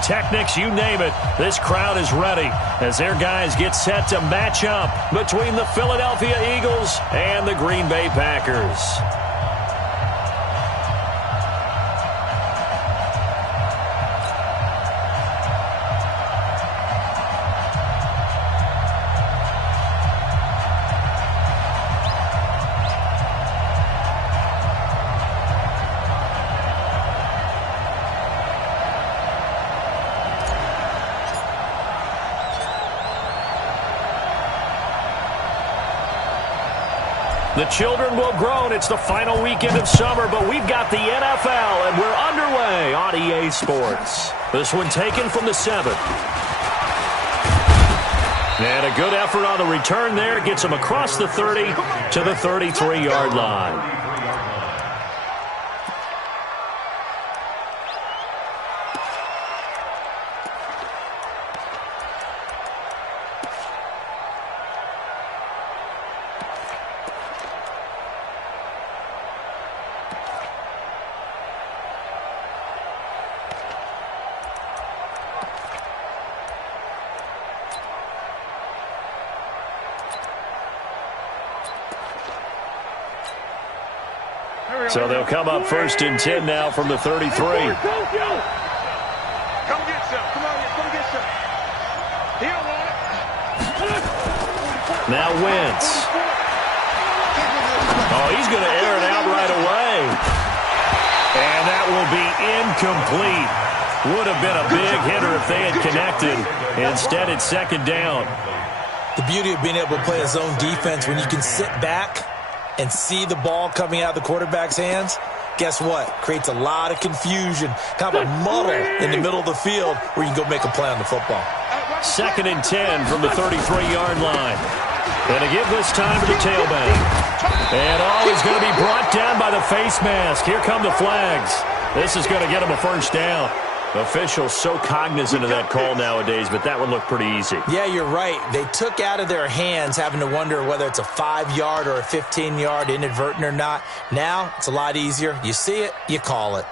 pyrotechnics, you name it. This crowd is ready as their guys get set to match up between the Philadelphia Eagles and the Green Bay Packers. The children will groan. It's the final weekend of summer, but we've got the NFL, and we're underway on EA Sports. This one taken from the 7. And a good effort on the return there. Gets them across the 30 to the 33-yard line. So they'll come up 1st and 10 now from the 33. Come get some. Come on, come get some. He don't want it. Now Wentz. Oh, he's going to air it out right away. And that will be incomplete. Would have been a big hitter if they had connected. Instead, it's 2nd down. The beauty of being able to play a zone defense when you can sit back and see the ball coming out of the quarterback's hands, guess what? Creates a lot of confusion, kind of a muddle in the middle of the field where you can go make a play on the football. 2nd and 10 from the 33-yard line. And to give this time to the tailback. And he's going to be brought down by the face mask. Here come the flags. This is going to get him a 1st down. Officials so cognizant of that call nowadays, but that would look pretty easy. Yeah, you're right. They took out of their hands having to wonder whether it's a 5-yard or a 15-yard inadvertent or not. Now, it's a lot easier. You see it, you call it.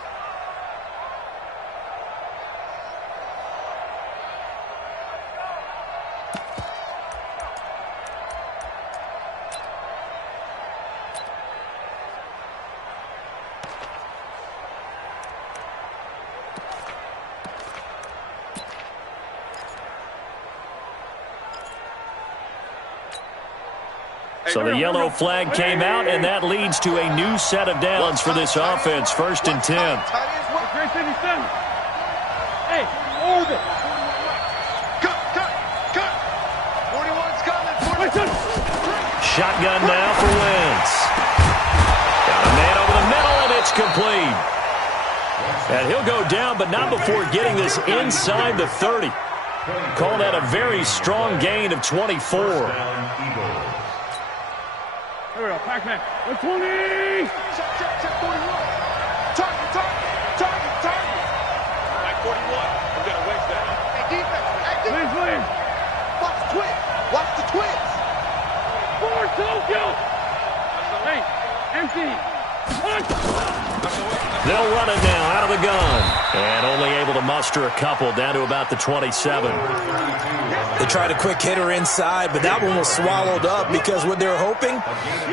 So the yellow flag came out, and that leads to a new set of downs for this offense. 1st and 10. Hey, hold it. Cut. 41's coming. Shotgun now for Wentz. Got a man over the middle, and it's complete. And he'll go down, but not before getting this inside the 30. Call that a very strong gain of 24. Here we go, Pac-Man. 120! Check 41. Target. Like 41. We got to waste that. Hey, defense. Please. Watch the twins. For Tokyo. Hey, empty. They'll run it now out of the gun. And only able to muster a couple down to about the 27. They tried a quick hitter inside, but that one was swallowed up because what they're hoping,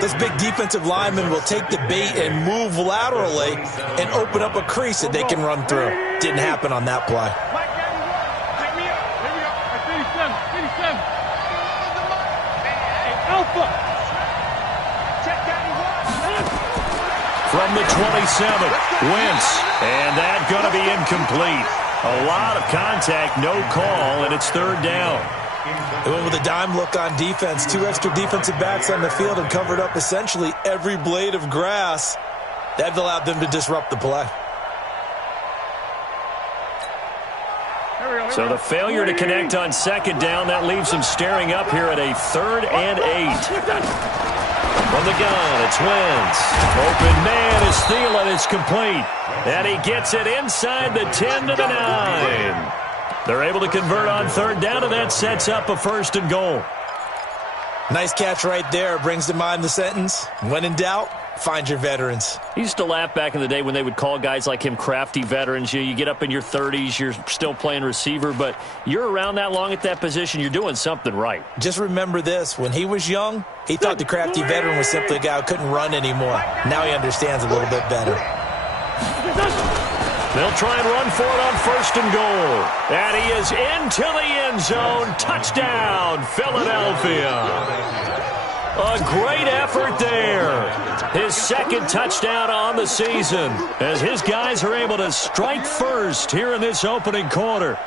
this big defensive lineman will take the bait and move laterally and open up a crease that they can run through. Didn't happen on that play. Take me up. Here we go. 87. Hey, Alpha. Check Daddy Watts. From the 27, Wentz. And that's going to be incomplete. A lot of contact, no call, and it's 3rd down. They went with a dime look on defense. 2 extra defensive backs on the field and covered up essentially every blade of grass. That allowed them to disrupt the play. So the failure to connect on 2nd down, that leaves them staring up here at a 3rd and 8. From the gun, it's Wentz. Open man is Thielen. It's complete. And he gets it inside the 10 to the 9. They're able to convert on 3rd down, and that sets up a 1st and goal. Nice catch right there. Brings to mind the sentence, when in doubt, Find your veterans. I used to laugh back in the day when they would call guys like him crafty veterans. You get up in your 30s, you're still playing receiver, but you're around that long at that position, you're doing something right. Just remember this. When he was young, he thought the crafty veteran was simply a guy who couldn't run anymore. Now he understands a little bit better. They'll try and run for it on 1st and goal. And he is into the end zone. Touchdown, Philadelphia. A great effort there. His 2nd touchdown on the season as his guys are able to strike first here in this opening quarter.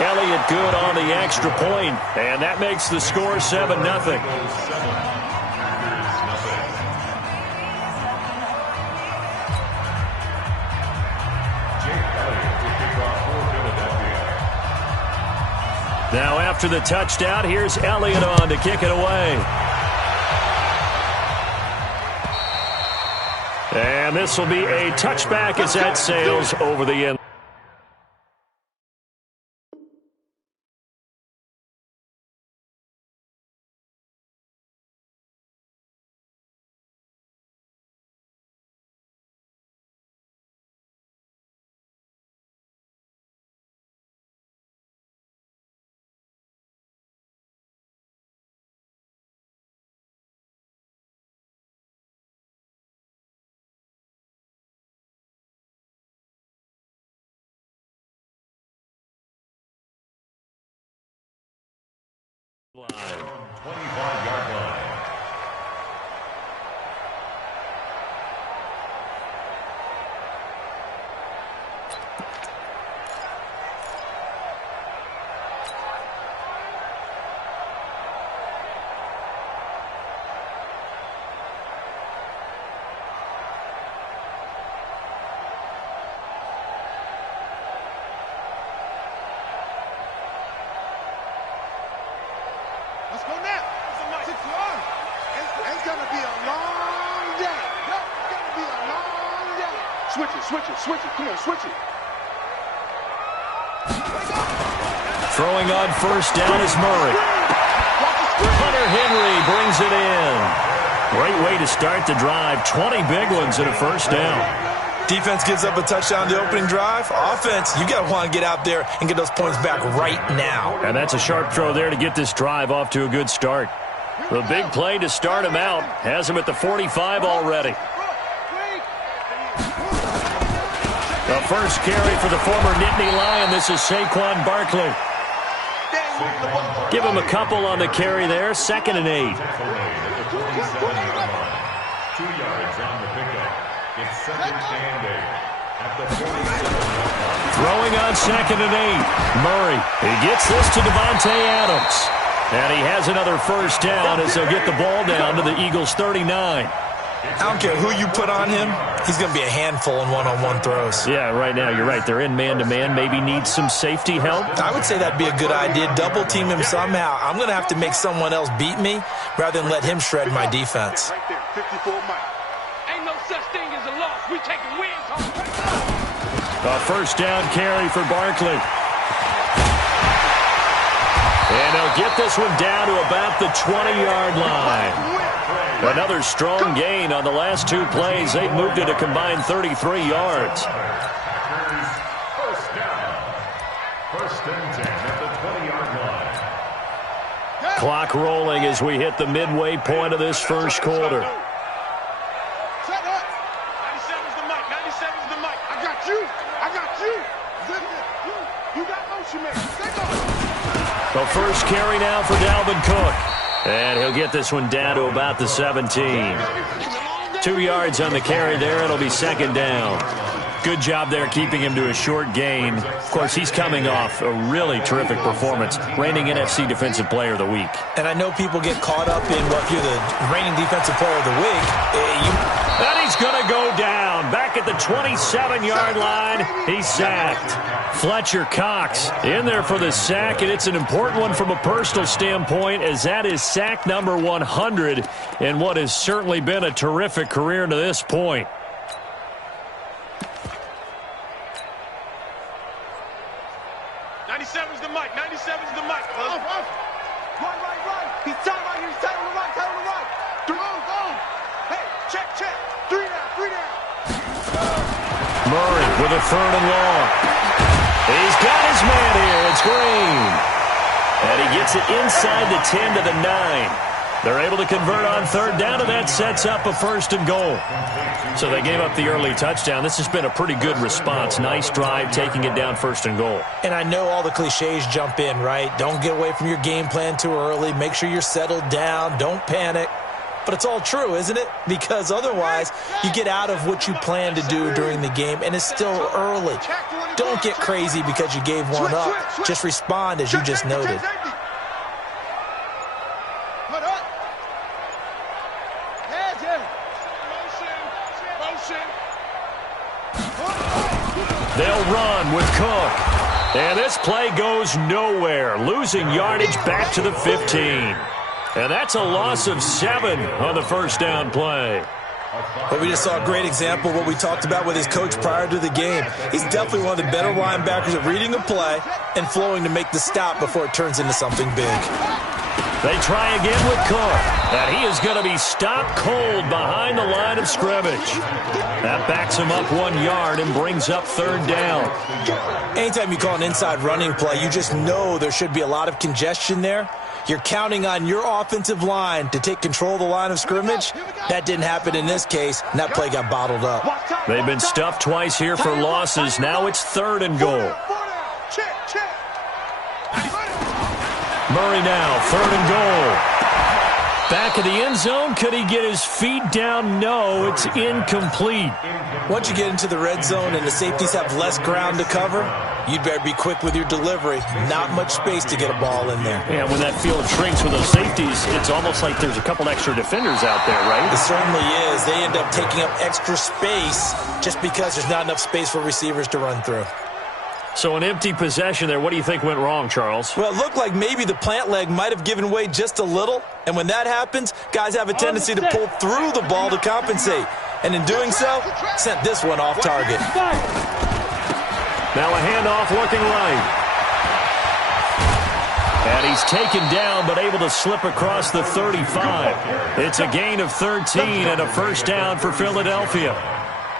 Elliott good on the extra point, and that makes the score 7-0. Now after the touchdown, here's Elliott on to kick it away. And this will be a touchback as that sails over the end. Line. 25-yard line. Let's go now. It's going to be a long day. It's going to be a long day. Switch it. Come on, switch it. Throwing on 1st down is Murray. Hunter Henry brings it in. Great way to start the drive. 20 big ones and a 1st down. Defense gives up a touchdown the opening drive. Offense, you got to want to get out there and get those points back right now. And that's a sharp throw there to get this drive off to a good start. The big play to start him out has him at the 45 already. The first carry for the former Nittany Lion. This is Saquon Barkley. Give him a couple on the carry there. 2nd and 8. 2 yards on the pickup. It's 2nd and 8 at the 47. Throwing on 2nd and 8. Murray. He gets this to Devontae Adams. And he has another 1st down as they'll get the ball down to the Eagles' 39. I don't care who you put on him. He's going to be a handful in one-on-one throws. Yeah, right now, you're right. They're in man-to-man. Maybe need some safety help. I would say that'd be a good idea. Double team him somehow. I'm going to have to make someone else beat me rather than let him shred my defense. Right there, 54 Mike. Ain't no such thing as a loss. We taking wins home. A 1st down carry for Barkley. And they'll get this one down to about the 20-yard line. Another strong gain on the last 2 plays. They've moved it a combined 33 yards. 1st down. 1st and 10 at the 20-yard line. Clock rolling as we hit the midway point of this first quarter. Set up. 97's the mic. 97's the mic. I got you. You got motion, man. Take off. The first carry now for Dalvin Cook. And he'll get this one down to about the 17. 2 yards on the carry there. It'll be 2nd down. Good job there keeping him to a short gain. Of course, he's coming off a really terrific performance, reigning NFC Defensive Player of the Week. And I know people get caught up in, well, if you're the reigning Defensive Player of the Week, And he's going to go down. Back at the 27-yard line, he's sacked. Fletcher Cox in there for the sack, and it's an important one from a personal standpoint, as that is sack number 100 in what has certainly been a terrific career to this point. Right. He's tight right here. He's tight on the right. Murray with a 3rd and long. He's got his man here. It's Green. And he gets it inside the 10 to the 9. They're able to convert on 3rd down, and that sets up a 1st and goal. So they gave up the early touchdown. This has been a pretty good response. Nice drive, taking it down 1st and goal. And I know all the cliches jump in, right? Don't get away from your game plan too early. Make sure you're settled down. Don't panic. But it's all true, isn't it? Because otherwise, you get out of what you plan to do during the game, and it's still early. Don't get crazy because you gave one up. Just respond as you just noted. They'll run with Cook. And this play goes nowhere, losing yardage back to the 15. And that's a loss of 7 on the 1st down play. But we just saw a great example of what we talked about with his coach prior to the game. He's definitely one of the better linebackers at reading a play and flowing to make the stop before it turns into something big. They try again with Cook, and he is going to be stopped cold behind the line of scrimmage. That backs him up 1 yard and brings up 3rd down. Anytime you call an inside running play, you just know there should be a lot of congestion there. You're counting on your offensive line to take control of the line of scrimmage. That didn't happen in this case, and that play got bottled up. They've been stuffed twice here for losses. Now it's 3rd and goal. Murray now, 3rd and goal. Back of the end zone. Could he get his feet down? No, it's incomplete. Once you get into the red zone and the safeties have less ground to cover, you'd better be quick with your delivery. Not much space to get a ball in there. Yeah, when that field shrinks with those safeties, it's almost like there's a couple extra defenders out there, right? It certainly is. They end up taking up extra space just because there's not enough space for receivers to run through. So an empty possession there. What do you think went wrong, Charles? Well, it looked like maybe the plant leg might have given way just a little. And when that happens, guys have a tendency to pull through the ball to compensate. And in doing so, sent this one off target. Now a handoff looking right. And he's taken down but able to slip across the 35. It's a gain of 13 and a 1st down for Philadelphia.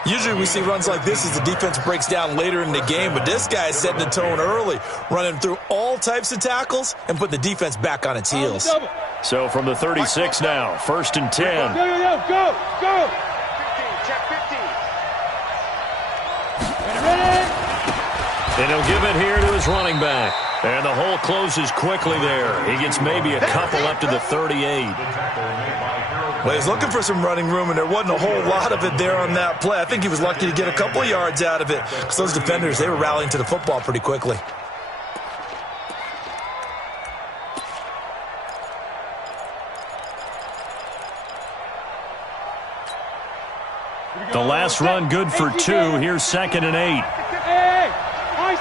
Usually we see runs like this as the defense breaks down later in the game, but this guy is setting the tone early, running through all types of tackles and putting the defense back on its heels. So from the 36 now, 1st and 10. Go! 15, check 15. And he'll give it here to his running back. And the hole closes quickly there. He gets maybe a couple up to the 38. Well, he's looking for some running room, and there wasn't a whole lot of it there on that play. I think he was lucky to get a couple of yards out of it because those defenders, they were rallying to the football pretty quickly. The last run good for 2. Here's 2nd and 8. Hey, I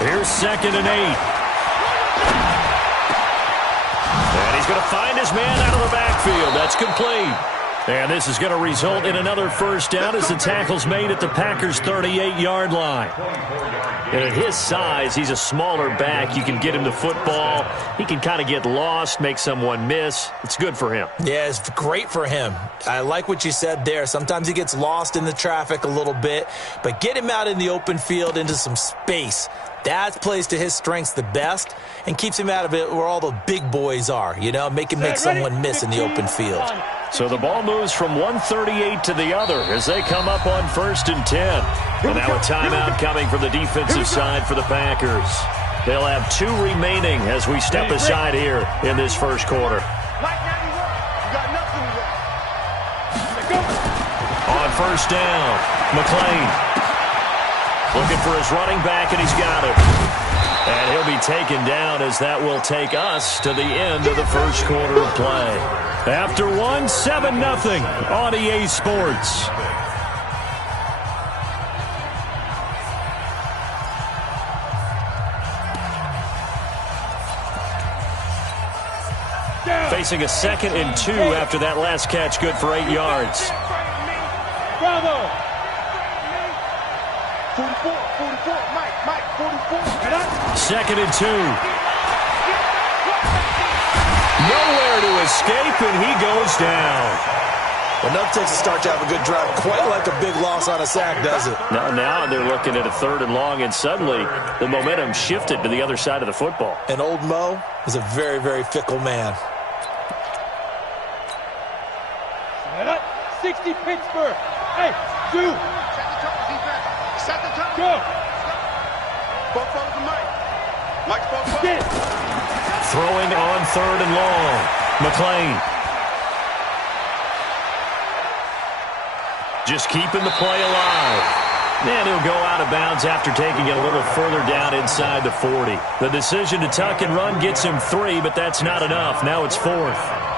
7. Here's 2nd and 8. And he's going to find his man out of the backfield. That's complete. And this is going to result in another 1st down as the tackle's made at the Packers' 38-yard line. And at his size, he's a smaller back. You can get him the football. He can kind of get lost, make someone miss. It's good for him. Yeah, it's great for him. I like what you said there. Sometimes he gets lost in the traffic a little bit, but get him out in the open field into some space. That plays to his strengths the best and keeps him out of it where all the big boys are, you know, make someone miss in the open field. So the ball moves from 138 to the other as they come up on 1st and 10. And now a timeout coming from the defensive side for the Packers. They'll have 2 remaining as we step aside here in this 1st quarter. On 1st down, McClain looking for his running back, and he's got him. And he'll be taken down as that will take us to the end of the 1st quarter of play. After 1, 7-0 on EA Sports. Facing a 2nd and 2 after that last catch, good for 8 yards. Bravo! 44, Mike, 44. 2nd and 2. Nowhere to escape, and he goes down. Well, enough takes a start to have a good drive. Quite like a big loss on a sack, does it? Now they're looking at a 3rd and long, and suddenly the momentum shifted to the other side of the football. And old Mo is a very, very fickle man. 60 Pittsburgh. Hey, do. Set the tone, defense. Set the tone. Go. Both folks to Mike. Mike's both folks. Throwing on 3rd and long. McClain. Just keeping the play alive. And he'll go out of bounds after taking it a little further down inside the 40. The decision to tuck and run gets him 3, but that's not enough. Now it's 4th.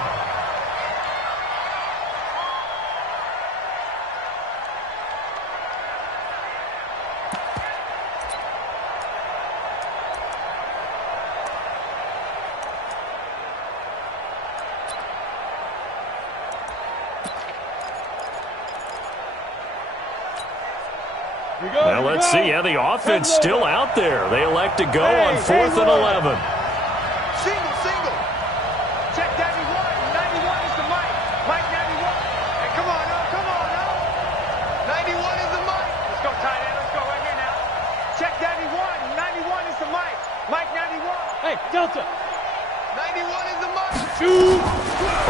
Well, let's see. Yeah, the offense still out there. They elect to go on 4th and 11. Single. Check 91. 91 is the Mike. Mike 91. Hey, come on now. 91 is the Mike. Let's go, tight end. Let's go right here now. Check 91. 91 is the Mike. Mike 91. Hey, Delta. 91 is the Mike.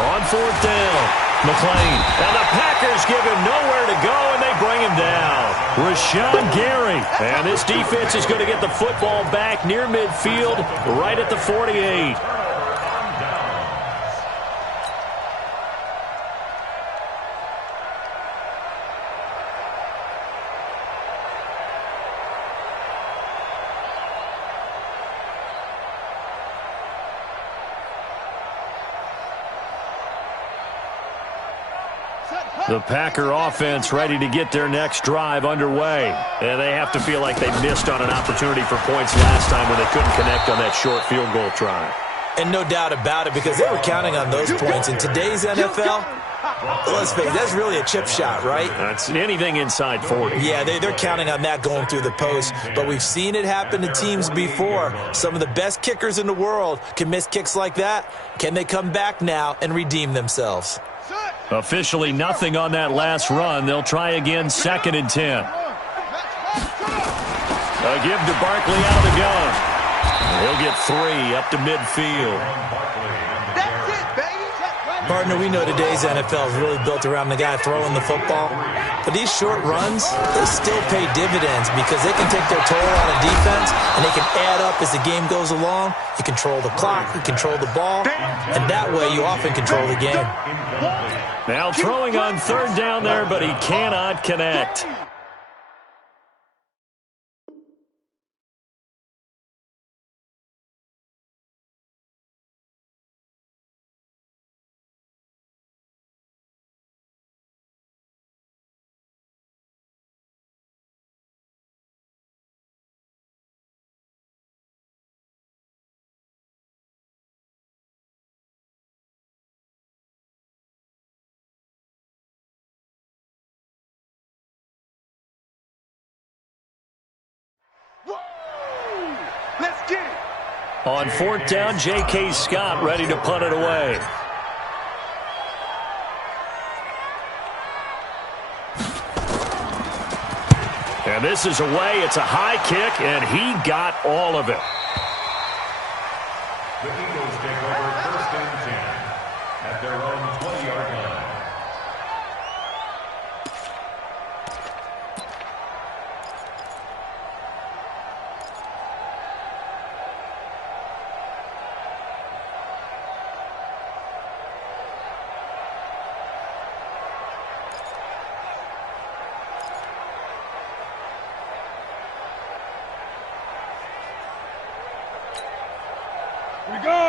On 4th down. McClain. And the Packers give him nowhere to go, and they bring him down. Rashawn Gary. And this defense is going to get the football back near midfield, right at the 48. The Packer offense ready to get their next drive underway. And they have to feel like they missed on an opportunity for points last time when they couldn't connect on that short field goal try. And no doubt about it, because they were counting on those points. In today's NFL, let's face it, that's really a chip shot, right? That's anything inside 40. Yeah, they're counting on that going through the post. But we've seen it happen to teams before. Some of the best kickers in the world can miss kicks like that. Can they come back now and redeem themselves? Officially nothing on that last run. They'll try again, 2nd and 10. A give to Barkley out of the gun. He'll get 3 up to midfield. That's it, baby. Partner, we know today's NFL is really built around the guy throwing the football. But these short runs, they still pay dividends because they can take their toll on a defense and they can add up as the game goes along. You control the clock, you control the ball, and that way you often control the game. Now throwing on 3rd down there, but he cannot connect. Let's get it. On 4th down, J.K. Scott ready to punt it away. And this is away. It's a high kick, and he got all of it. The Eagles take over 1st and 10 at their own 20-yard line.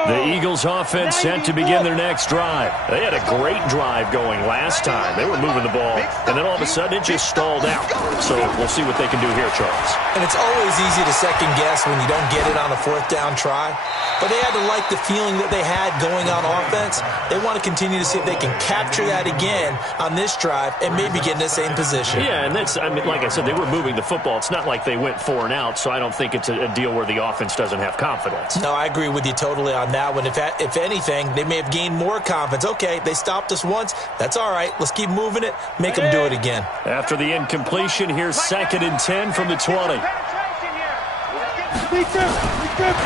The Eagles offense sent to begin their next drive. They had a great drive going last time. They were moving the ball, and then all of a sudden it just stalled out. So we'll see what they can do here, Charles. And it's always easy to second guess when you don't get it on a 4th down try. But they had to like the feeling that they had going on offense. They want to continue to see if they can capture that again on this drive and maybe get in the same position. Yeah, and that's, I mean, like I said, they were moving the football. It's not like they went 4 and out, so I don't think it's a deal where the offense doesn't have confidence. No, I agree with you totally on that. that one. If anything, they may have gained more confidence. Okay, they stopped us once. That's all right. Let's keep moving it. Make them do it again. After the incompletion, here's 2nd and 10 from the 20.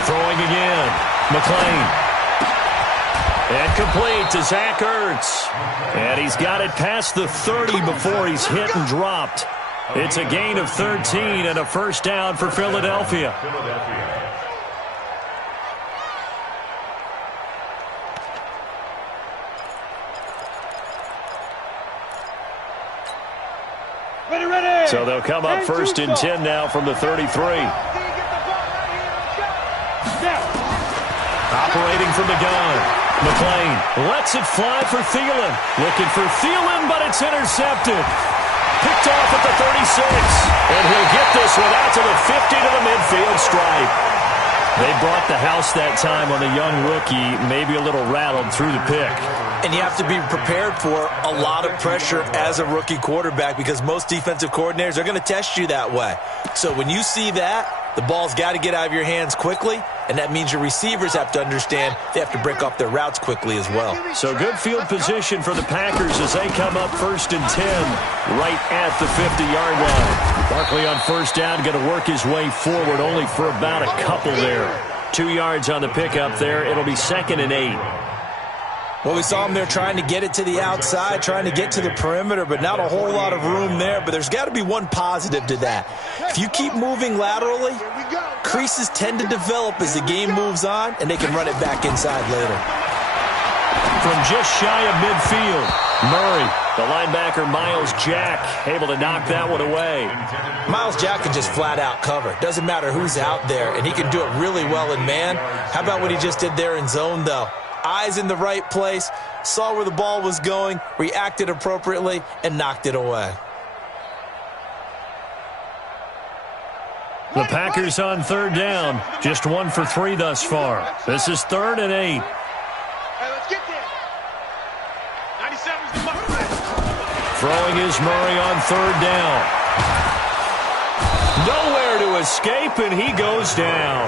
Throwing again. McLean. And complete to Zach Ertz. And he's got it past the 30 before he's hit and dropped. It's a gain of 13 and a first down for Philadelphia. So they'll come up 1st and 10 now from the 33. Operating from the gun. McLean lets it fly for Thielen. Looking for Thielen, but it's intercepted. Picked off at the 36. And he'll get this one out to the 50 to the midfield stripe. They brought the house that time on the young rookie, maybe a little rattled through the pick. And you have to be prepared for a lot of pressure as a rookie quarterback because most defensive coordinators are going to test you that way. So when you see that, the ball's got to get out of your hands quickly, and that means your receivers have to understand they have to break off their routes quickly as well. So good field position for the Packers as they come up 1st and 10 right at the 50-yard line. Barkley on 1st down, going to work his way forward only for about a couple there. 2 yards on the pickup there. It'll be 2nd and 8. Well, we saw him there trying to get it to the outside, trying to get to the perimeter, but not a whole lot of room there. But there's got to be one positive to that. If you keep moving laterally, creases tend to develop as the game moves on, and they can run it back inside later. From just shy of midfield, Murray, the linebacker Miles Jack, able to knock that one away. Miles Jack can just flat out cover. Doesn't matter who's out there, and he can do it really well in man. How about what he just did there in zone, though? Eyes in the right place, saw where the ball was going, reacted appropriately, and knocked it away. The Packers on 3rd down, just 1 for 3 thus far. This is 3rd and 8. Hey, let's get there. 97's the mark. Throwing is Murray on 3rd down. Nowhere to escape, and he goes down.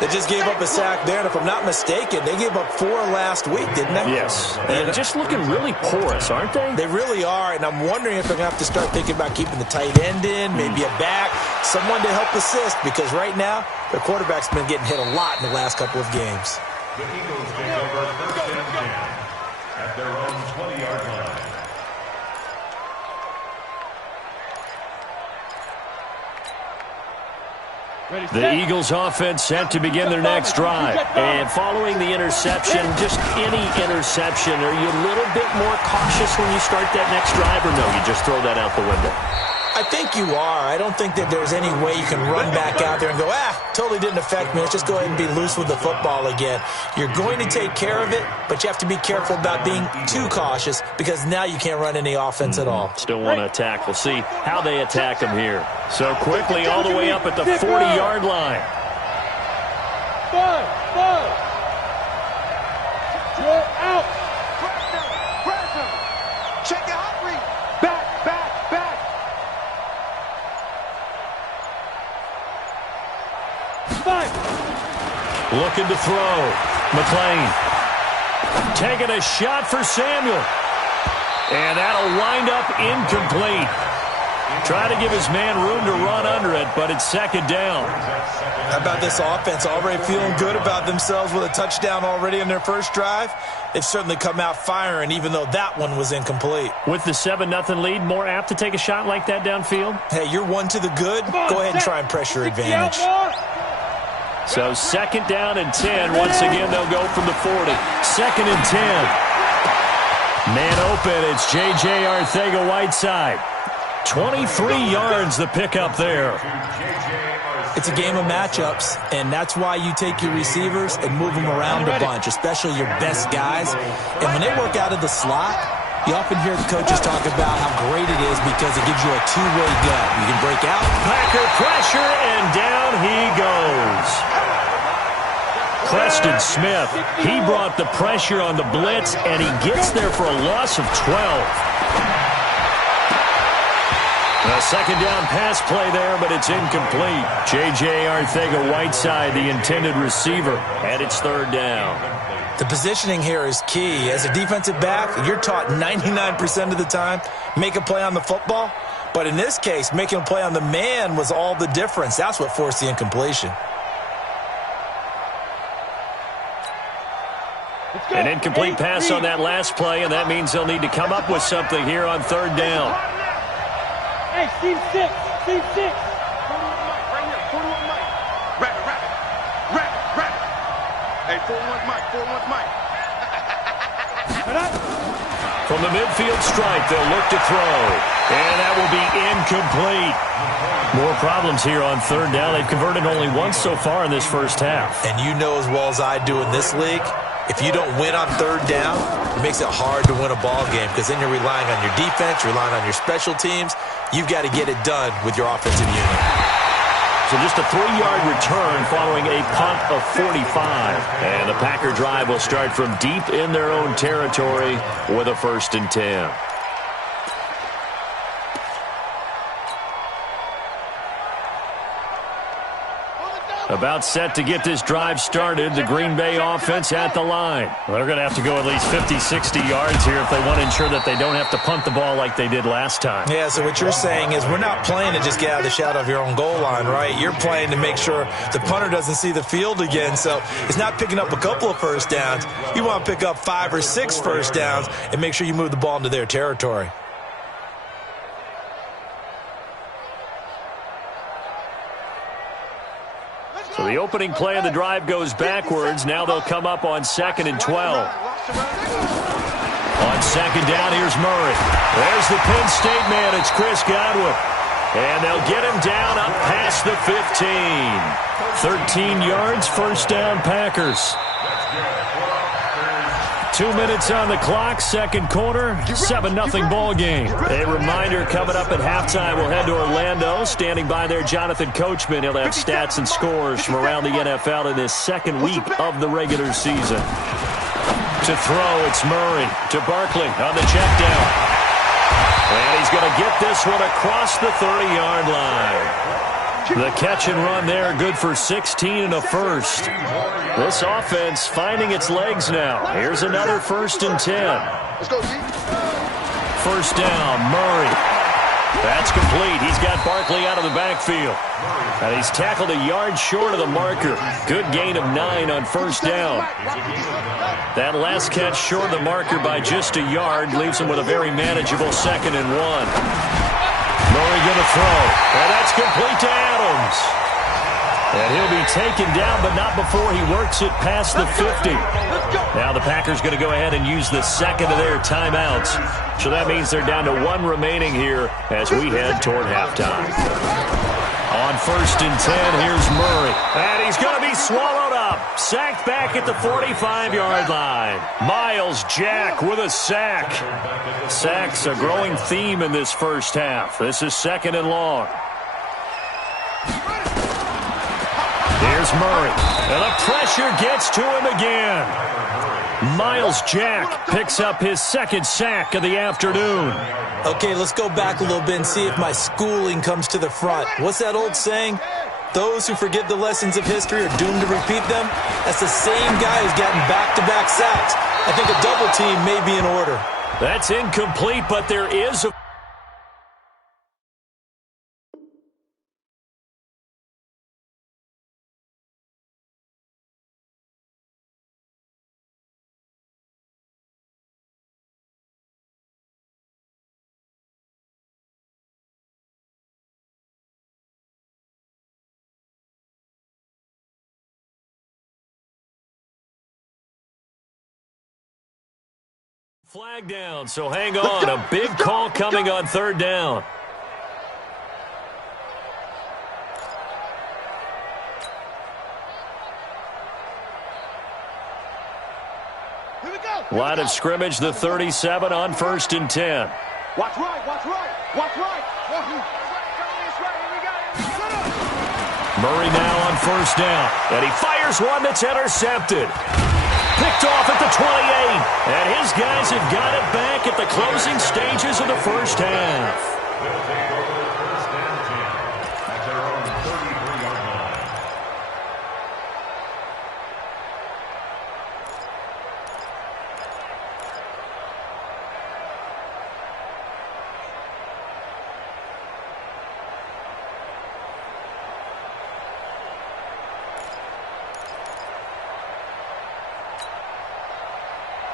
They just gave up a sack there, and if I'm not mistaken, they gave up 4 last week, didn't they? Yes. And just looking really porous, aren't they? They really are, and I'm wondering if they're going to have to start thinking about keeping the tight end in, maybe a back, someone to help assist, because right now, their quarterback's been getting hit a lot in the last couple of games. The Eagles take over 1st and 10 at their own 20-yard line. The Eagles offense set to begin their next drive. And following the interception, just any interception, are you a little bit more cautious when you start that next drive, or no, you just throw that out the window? I think you are. I don't think that there's any way you can run back out there and go, totally didn't affect me. Let's just go ahead and be loose with the football again. You're going to take care of it, but you have to be careful about being too cautious because now you can't run any offense at all. Still want to attack. We'll see how they attack them here. So quickly all the way up at the 40-yard line. 5, 4, out. Check it out, Reed. Back. Looking to throw. McLean taking a shot for Samuel. And that'll wind up incomplete. Try to give his man room to run under it, but it's 2nd down. How about this offense already feeling good about themselves with a touchdown already in their first drive? They've certainly come out firing, even though that one was incomplete. With the 7-0 lead, more apt to take a shot like that downfield? Hey, you're 1 to the good. Go ahead and try and pressure advantage. So 2nd down and 10. Once again, they'll go from the 40. 2nd and 10. Man open. It's J.J. Arcega-Whiteside. 23 yards the pickup there. It's a game of matchups, and that's why you take your receivers and move them around a bunch, especially your best guys. And when they work out of the slot, you often hear the coaches talk about how great it is because it gives you a two-way gut. You can break out. Packer pressure, and down he goes. Preston Smith, he brought the pressure on the blitz, and he gets there for a loss of 12. A second down pass play there, but it's incomplete. J.J. Arcega-Whiteside, the intended receiver, and it's third down. The positioning here is key. As a defensive back, you're taught 99% of the time, make a play on the football. But in this case, making a play on the man was all the difference. That's what forced the incompletion. An incomplete pass on that last play, and that means they'll need to come up with something here on third down. Hey, Steve 6. 41 Mike, right here. 41 Mike. Rabbit. Hey, 41 Mike. From the midfield stripe, they'll look to throw. And that will be incomplete. More problems here on third down. They've converted only once so far in this first half. And you know as well as I do in this league, if you don't win on third down, it makes it hard to win a ball game because then you're relying on your defense, you're relying on your special teams. You've got to get it done with your offensive unit. So just a 3-yard return following a punt of 45. And the Packer drive will start from deep in their own territory with a 1st and 10. About set to get this drive started, the Green Bay offense at the line. They're going to have to go at least 50, 60 yards here if they want to ensure that they don't have to punt the ball like they did last time. Yeah, so what you're saying is we're not playing to just get out of the shadow of your own goal line, right? You're playing to make sure the punter doesn't see the field again. So it's not picking up a couple of first downs. You want to pick up 5 or 6 first downs and make sure you move the ball into their territory. So the opening play of the drive goes backwards. Now they'll come up on 2nd and 12. On second down, here's Murray. There's the Penn State man. It's Chris Godwin. And they'll get him down up past the 15. 13 yards, first down, Packers. 2 minutes on the clock, second quarter, 7-0 ball game. A reminder coming up at halftime, we'll head to Orlando. Standing by there, Jonathan Coachman. He'll have stats and scores from around the NFL in this second week of the regular season. To throw, it's Murray to Barkley on the check down. And he's going to get this one across the 30-yard line. The catch and run there, good for 16 and a first. This offense finding its legs now. Here's another 1st and 10. Let's go, G. First down, Murray. That's complete. He's got Barkley out of the backfield. And he's tackled a yard short of the marker. Good gain of 9 on first down. That last catch short of the marker by just a yard leaves him with a very manageable 2nd and 1. Murray going to throw. And that's complete to Adams. And he'll be taken down, but not before he works it past the 50. Now the Packers going to go ahead and use the second of their timeouts. So that means they're down to 1 remaining here as we head toward halftime. On 1st and 10, here's Murray. And he's going to be swallowed up. Sacked back at the 45-yard line. Miles Jack with a sack. Sacks a growing theme in this first half. This is 2nd and long. Here's Murray. And the pressure gets to him again. Miles Jack picks up his 2nd sack of the afternoon. Okay, let's go back a little bit and see if my schooling comes to the front. What's that old saying? Those who forget the lessons of history are doomed to repeat them. That's the same guy who's gotten back-to-back sacks. I think a double team may be in order. That's incomplete, but there is a... Flag down, so hang on. A big call coming on 3rd down. Here we go. Line of scrimmage, the 37 on 1st and 10. Watch right. Murray now on 1st down, and he fires one that's intercepted. Picked off at the 28, and his guys have got it back at the closing stages of the first half.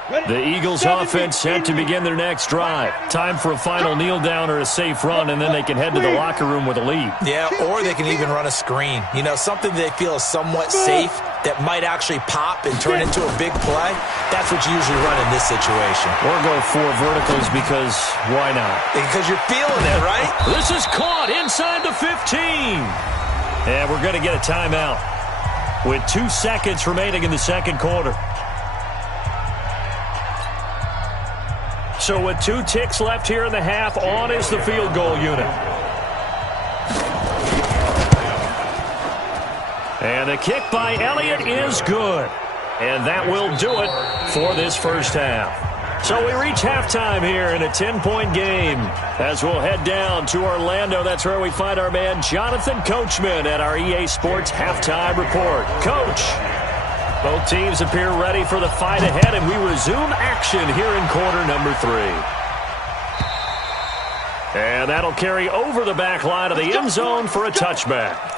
The Eagles offense set to begin their next drive. Time for a final kneel down or a safe run, and then they can head to the locker room with a lead. Yeah, or they can even run a screen. You know, something they feel is somewhat safe that might actually pop and turn into a big play. That's what you usually run in this situation. Or go 4 verticals because why not? Because you're feeling it, right? This is caught inside the 15. And we're going to get a timeout with 2 seconds remaining in the second quarter. So with 2 ticks left here in the half, on is the field goal unit. And the kick by Elliott is good. And that will do it for this first half. So we reach halftime here in a 10-point game. As we'll head down to Orlando, that's where we find our man Jonathan Coachman at our EA Sports Halftime Report. Coach, both teams appear ready for the fight ahead, and we resume action here in quarter number 3. And that'll carry over the back line of the end zone for a touchback.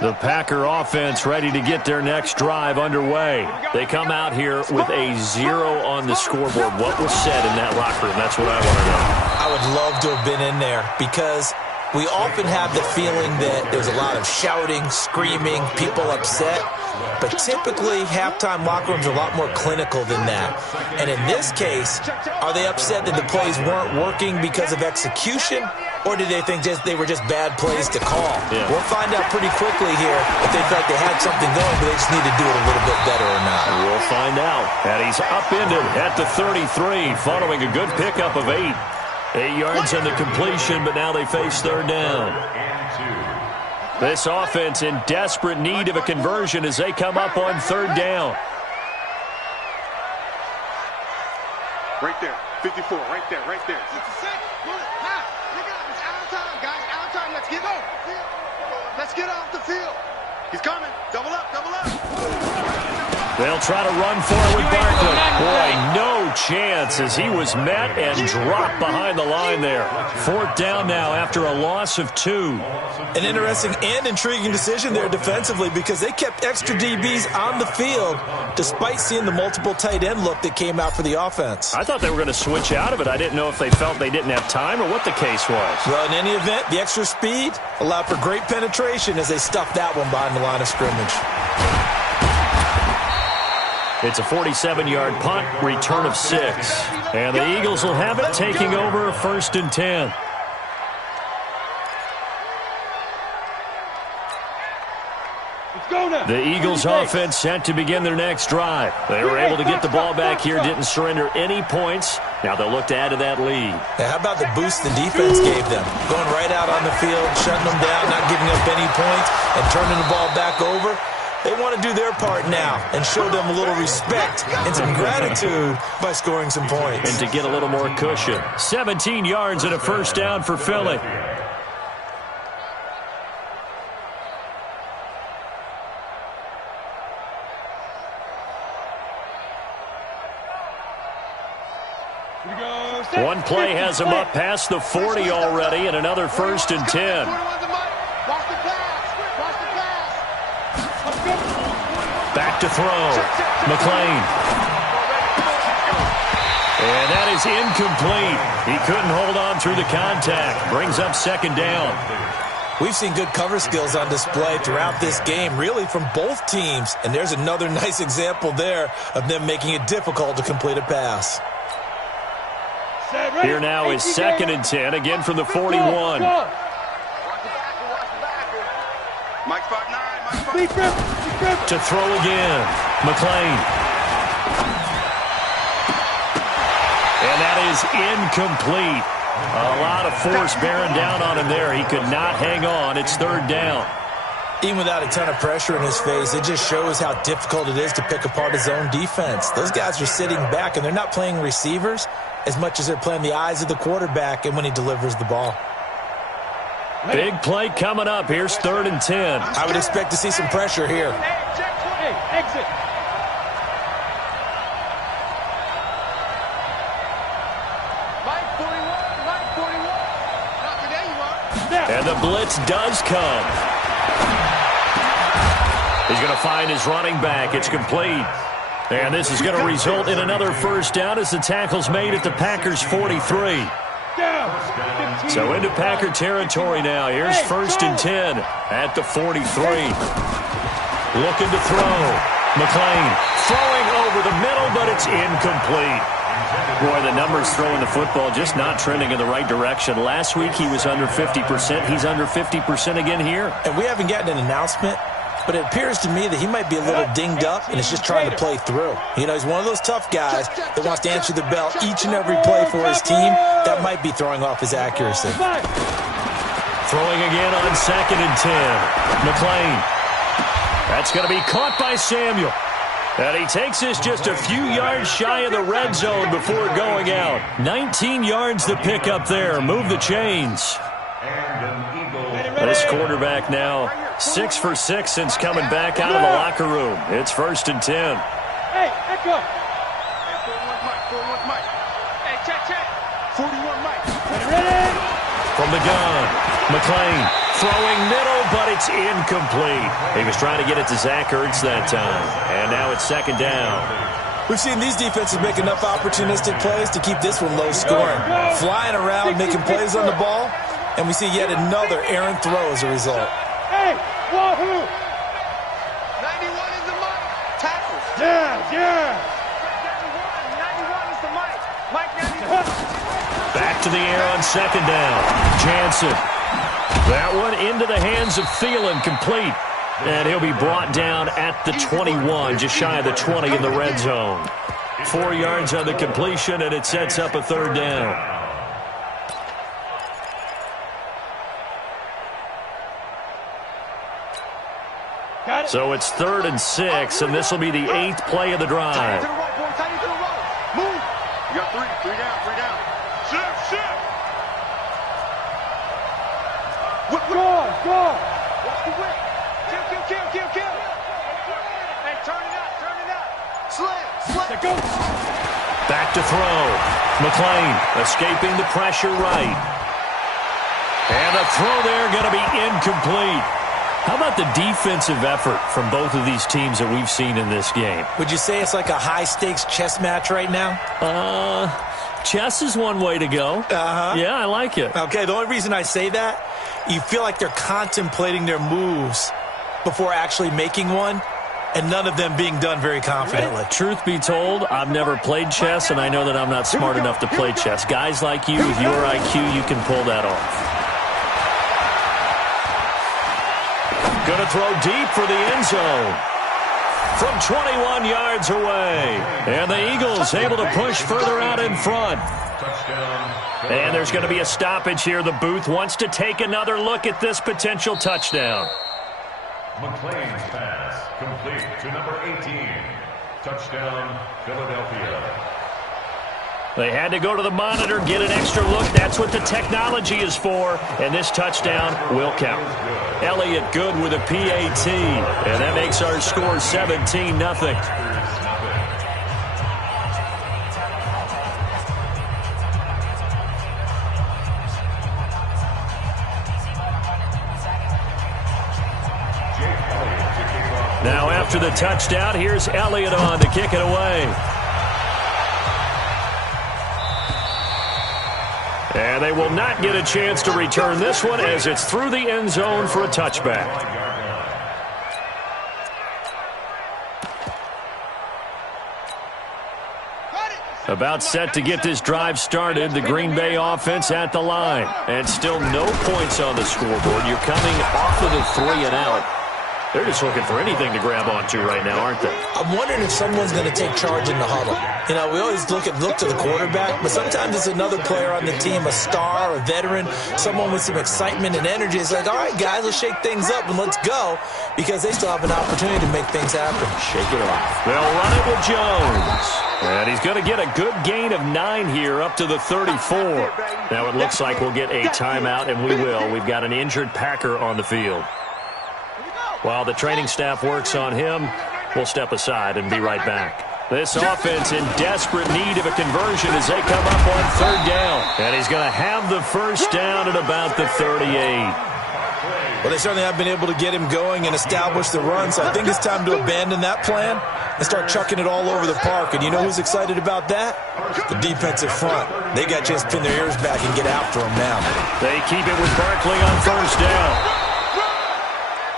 The Packer offense ready to get their next drive underway. They come out here with a 0 on the scoreboard. What was said in that locker room? That's what I want to know. I would love to have been in there because we often have the feeling that there's a lot of shouting, screaming, people upset. But typically, halftime locker rooms are a lot more clinical than that. And in this case, are they upset that the plays weren't working because of execution? Or do they think they were just bad plays to call? Yeah. We'll find out pretty quickly here if they felt they had something going, but they just need to do it a little bit better or not. We'll find out. And he's upended at the 33, following a good pickup of 8. 8 yards on the completion, but now they face third down. This offense in desperate need of a conversion as they come up on third down. Right there, 54, right there, right there. 66, move it, pass. Look out, it's out of time, guys, out of time. Let's get off the field. Let's get off the field. He's coming. Double up, double up. They'll try to run forward with Barkley. Boy, no chance as he was met and dropped behind the line there. Fourth down now after a loss of 2. An interesting and intriguing decision there defensively because they kept extra DBs on the field despite seeing the multiple tight end look that came out for the offense. I thought they were going to switch out of it. I didn't know if they felt they didn't have time or what the case was. Well, in any event, the extra speed allowed for great penetration as they stuffed that one behind the line of scrimmage. It's a 47-yard punt, return of 6. And the Eagles will have it, taking over first and 10. The Eagles offense set to begin their next drive. They were able to get the ball back here, didn't surrender any points. Now they'll look to add to that lead. Now, how about the boost the defense gave them? Going right out on the field, shutting them down, not giving up any points, and turning the ball back over. They want to do their part now and show them a little respect and some gratitude by scoring some points. And to get a little more cushion. 17 yards and a first down for Philly. One play has him up past the 40 already, and another first and 10. Back to throw. McLean. And that is incomplete. He couldn't hold on through the contact. Brings up second down. We've seen good cover skills on display throughout this game, really from both teams. And there's another nice example there of them making it difficult to complete a pass. Here now is 2nd and 10, again from the 41. Mike 5'9", To throw again, McClain. And that is incomplete. A lot of force bearing down on him there. He could not hang on. It's 3rd down. Even without a ton of pressure in his face, it just shows how difficult it is to pick apart his own defense. Those guys are sitting back, and they're not playing receivers as much as they're playing the eyes of the quarterback and when he delivers the ball. Big play coming up. Here's 3rd and 10. I would expect to see some pressure here. Hey, exit. Mike 41, Mike 41. Not today, you are. And the blitz does come. He's going to find his running back. It's complete. And this is going to result in another 1st down as the tackle's made at the Packers' 43. So into Packer territory now. Here's 1st and 10 at the 43. Looking to throw. McClain throwing over the middle, but it's incomplete. Boy, the numbers throwing the football just not trending in the right direction. Last week he was under 50%. He's under 50% again here. And we haven't gotten an announcement, but it appears to me that he might be a little dinged up and is just trying to play through. You know, he's one of those tough guys that wants to answer the bell each and every play for his team. That might be throwing off his accuracy. Throwing again on 2nd and 10. McClain. That's going to be caught by Samuel. And he takes this just a few yards shy of the red zone before going out. 19 yards to pick up there. Move the chains. This quarterback now 6 for 6 since coming back out of the locker room. It's 1st and 10. Hey, echo. Hey, 41 Mike. Hey, check. 41 Mike. Ready? From the gun, McClain throwing middle, but it's incomplete. He was trying to get it to Zach Ertz that time. And now it's 2nd down. We've seen these defenses make enough opportunistic plays to keep this one low scoring. Flying around, making plays on the ball, and we see yet another errant throw as a result. Hey, wahoo! 91 is the Mike. Tackles. Yeah. 91 is the Mike. Mike 91. Back to the air on 2nd down. Jansen. That one into the hands of Thielen, complete. And he'll be brought down at the 21, just shy of the 20 in the red zone. 4 yards on the completion, and it sets up a 3rd down. So it's 3rd and 6, and this will be the 8th play of the drive. To the right, boy. Tight to the right. Move. You got 3 down. Shift. Go. Watch the whip. Kill. Hey, turn it up. Slam. Go. Back to throw. McClain escaping the pressure right. And a throw there going to be incomplete. How about the defensive effort from both of these teams that we've seen in this game? Would you say it's like a high-stakes chess match right now? Chess is one way to go. Yeah, I like it. Okay, the only reason I say that, you feel like they're contemplating their moves before actually making one, and none of them being done very confidently. Truth be told, I've never played chess, and I know that I'm not smart enough to play chess. Guys like you, with your IQ, you can pull that off. Going to throw deep for the end zone. From 21 yards away. And the Eagles able to push further out in front. And there's going to be a stoppage here. The booth wants to take another look at this potential touchdown. McClain's pass complete to number 18. Touchdown, Philadelphia. They had to go to the monitor, get an extra look. That's what the technology is for. And this touchdown will count. Elliott good with a PAT. And that makes our score 17-0. Now after the touchdown, here's Elliott on to kick it away. And they will not get a chance to return this one as it's through the end zone for a touchback. About set to get this drive started. The Green Bay offense at the line. And still no points on the scoreboard. You're coming off of the 3 and out. They're just looking for anything to grab onto right now, aren't they? I'm wondering if someone's going to take charge in the huddle. You know, we always look to the quarterback, but sometimes it's another player on the team, a star, a veteran, someone with some excitement and energy. It's like, all right, guys, let's shake things up and let's go, because they still have an opportunity to make things happen. Shake it off. They'll run it with Jones. And he's going to get a good gain of 9 here up to the 34. Now it looks like we'll get a timeout, and we will. We've got an injured Packer on the field. While the training staff works on him, we'll step aside and be right back. This offense in desperate need of a conversion as they come up on 3rd down. And he's going to have the first down at about the 38. Well, they certainly have been able to get him going and establish the run, so I think it's time to abandon that plan and start chucking it all over the park. And you know who's excited about that? The defensive front. They got to just pin their ears back and get after him now. They keep it with Barkley on 1st down.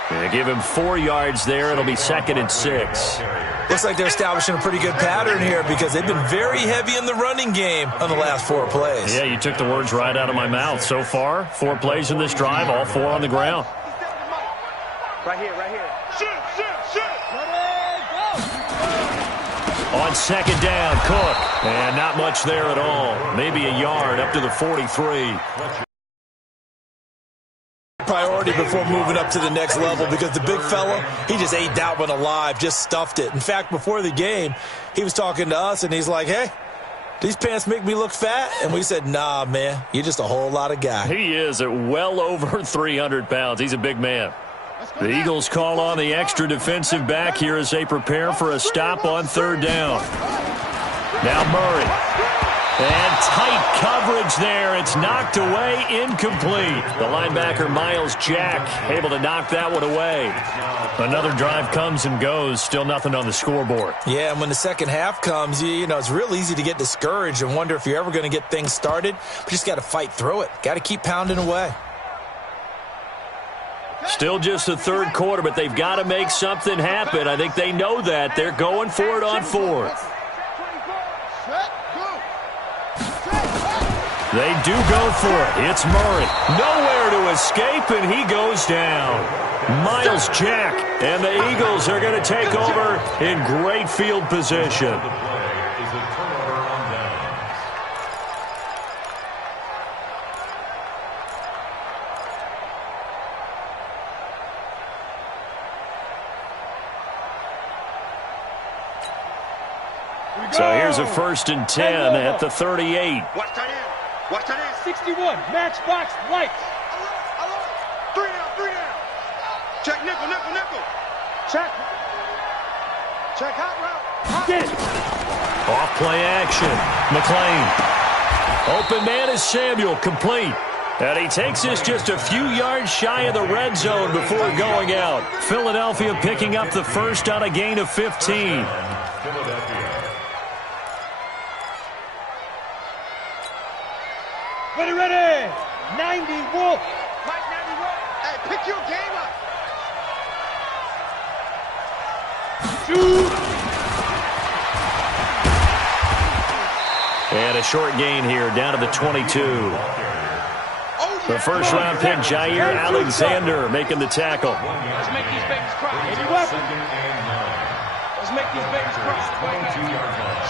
They give him 4 yards there. It'll be 2nd and 6. Looks like they're establishing a pretty good pattern here because they've been very heavy in the running game on the last 4 plays. Yeah, you took the words right out of my mouth. So far, 4 plays in this drive, all 4 on the ground. Right here, right here. Shoot. On 2nd down, Cook. And not much there at all. Maybe a yard up to the 43. Priority before moving up to the next level, because the big fella, he just ate that one alive, just stuffed it. In fact, before the game, he was talking to us, and he's like, hey, these pants make me look fat? And we said, nah, man, you're just a whole lot of guy. He is at well over 300 pounds. He's a big man. The Eagles call on the extra defensive back here as they prepare for a stop on 3rd down. Now Murray. And tight coverage there. It's knocked away, incomplete. The linebacker, Miles Jack, able to knock that one away. Another drive comes and goes. Still nothing on the scoreboard. Yeah, and when the second half comes, you know, it's real easy to get discouraged and wonder if you're ever going to get things started. But you just got to fight through it. Got to keep pounding away. Still just the 3rd quarter, but they've got to make something happen. I think they know that. They're going for it on 4th. They do go for it. It's Murray. Nowhere to escape, and he goes down. Miles Jack, and the Eagles are going to take over in great field position. So here's a 1st and 10 at the 38. Watch tight end. Watch tight end. 61. Matchbox lights. 3 down. Check nickel. Check hot route. Get it. Off play action. McLean. Open man is Samuel, complete. And he takes this just a few yards shy of the red zone before going out. Philadelphia picking up the first on a gain of 15. Ready. 90 Wolf. Mike 91. Hey, pick your game up. Shoot. And a short gain here, down to the 22. The first round pick, Jair Alexander, making the tackle. Let's make these babies cry. Any weapon. Let's make these babies cry.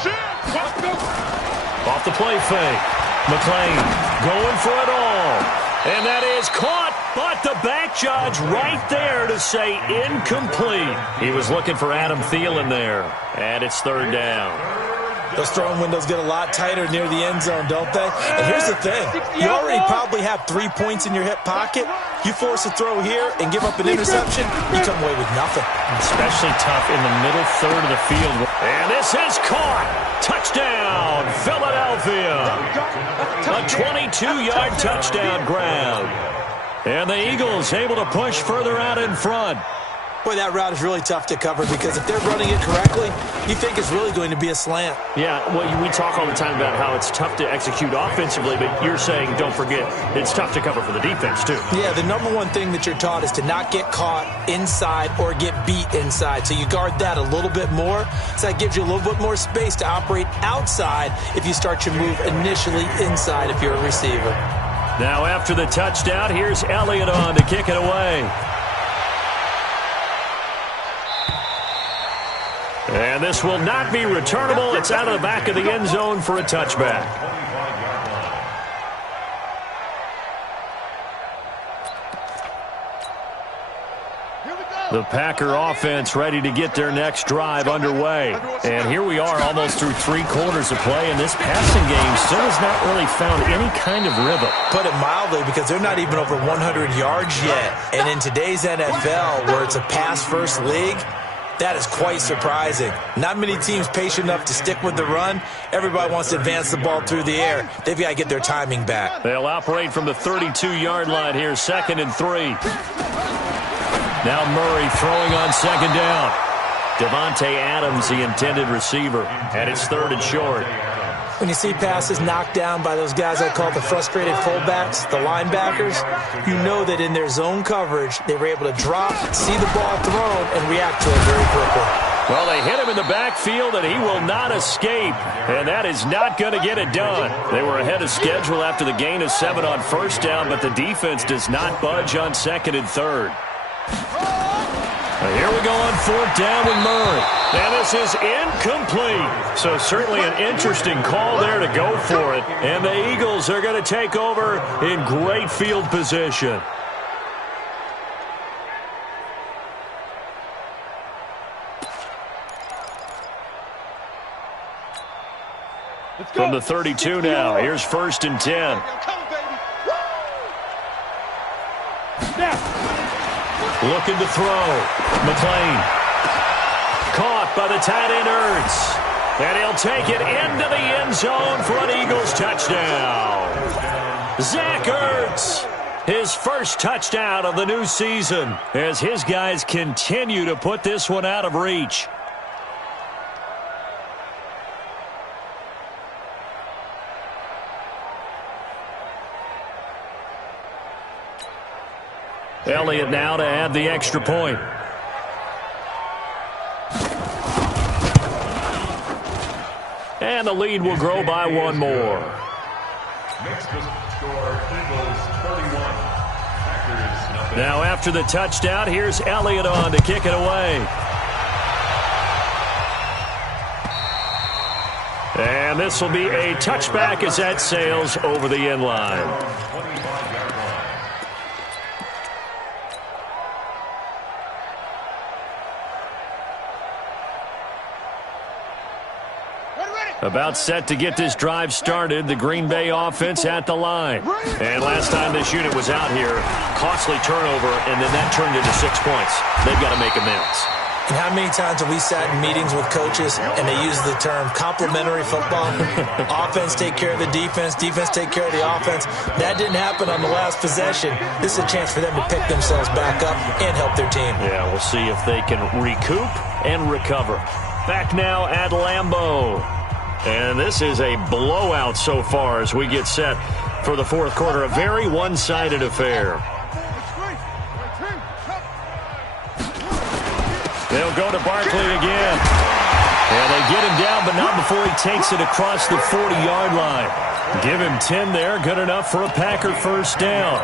Shoot. Off the play fake. McLean going for it all. And that is caught, but the back judge right there to say incomplete. He was looking for Adam Thielen there. And it's 3rd down. Those throwing windows get a lot tighter near the end zone, don't they? And here's the thing. You already probably have 3 points in your hip pocket. You force a throw here and give up an interception, you come away with nothing. Especially tough in the middle third of the field. And this is caught. Touchdown, Philadelphia. A 22-yard touchdown grab. And the Eagles able to push further out in front. Boy, that route is really tough to cover because if they're running it correctly, you think it's really going to be a slant. Yeah, well, we talk all the time about how it's tough to execute offensively, but you're saying, don't forget, it's tough to cover for the defense, too. Yeah, the number one thing that you're taught is to not get caught inside or get beat inside. So you guard that a little bit more. So that gives you a little bit more space to operate outside if you start your move initially inside if you're a receiver. Now after the touchdown, here's Elliott on to kick it away. And this will not be returnable. It's out of the back of the end zone for a touchback. The Packer offense ready to get their next drive underway. And here we are almost through 3 quarters of play, and this passing game still has not really found any kind of rhythm. Put it mildly, because they're not even over 100 yards yet. And in today's NFL, where it's a pass-first league, that is quite surprising. Not many teams patient enough to stick with the run. Everybody wants to advance the ball through the air. They've got to get their timing back. They'll operate from the 32-yard line here, 2nd and 3. Now Murray throwing on 2nd down. Devontae Adams, the intended receiver, and it's 3rd and short. When you see passes knocked down by those guys I call the frustrated fullbacks, the linebackers, you know that in their zone coverage, they were able to drop, see the ball thrown, and react to it very quickly. Well, they hit him in the backfield, and he will not escape. And that is not going to get it done. They were ahead of schedule after the gain of 7 on 1st down, but the defense does not budge on 2nd and 3rd. Here we go on 4th down with Murray. And this is incomplete. So certainly an interesting call there to go for it. And the Eagles are going to take over in great field position. From the 32 now, here's 1st and 10. Looking to throw. McLean. Caught by the tight end Ertz. And he'll take it into the end zone for an Eagles touchdown. Zach Ertz, his first touchdown of the new season, as his guys continue to put this one out of reach. Elliott now to add the extra point. And the lead will grow by 1 more. Makes the score Eagles 31. Packers 0. Now after the touchdown, here's Elliott on to kick it away. And this will be a touchback as that sails over the end line. About set to get this drive started, the Green Bay offense at the line. And last time this unit was out here, costly turnover, and then that turned into 6 points. They've got to make amends. And how many times have we sat in meetings with coaches and they use the term complementary football? Offense take care of the defense, defense take care of the offense. That didn't happen on the last possession. This is a chance for them to pick themselves back up and help their team. Yeah, we'll see if they can recoup and recover. Back now at Lambeau. And this is a blowout so far as we get set for the 4th quarter. A very one-sided affair. They'll go to Barkley again. And they get him down, but not before he takes it across the 40-yard line. Give him 10 there. Good enough for a Packer first down.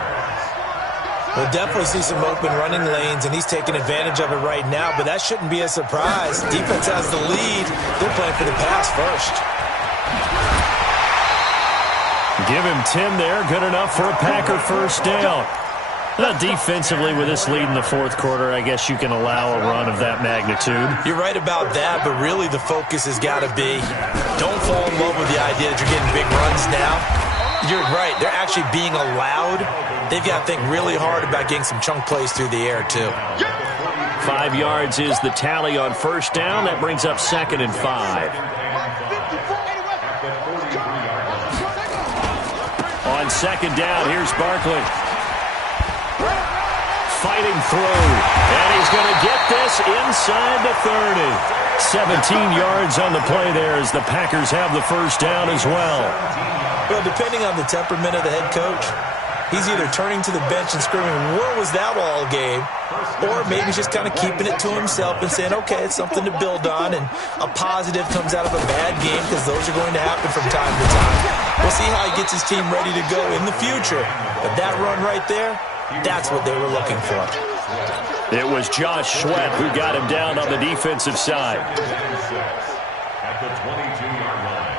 We'll definitely see some open running lanes, and he's taking advantage of it right now, but that shouldn't be a surprise. Defense has the lead. They're playing for the pass first. Give him 10 there. Good enough for a Packer first down. Defensively, with this lead in the 4th quarter, I guess you can allow a run of that magnitude. You're right about that, but really the focus has got to be don't fall in love with the idea that you're getting big runs now. You're right. They're actually being allowed. They've got to think really hard about getting some chunk plays through the air, too. 5 yards is the tally on first down. That brings up 2nd and 5. On 2nd down, here's Barkley. fighting through. And he's going to get this inside the 30. 17 yards on the play there as the Packers have the first down as well. Well, depending on the temperament of the head coach, he's either turning to the bench and screaming, "Where was that all game?" Or maybe just kind of keeping it to himself and saying, okay, it's something to build on, and a positive comes out of a bad game, because those are going to happen from time to time. We'll see how he gets his team ready to go in the future. But that run right there, that's what they were looking for. It was Josh Sweat who got him down on the defensive side. At the 22-yard line.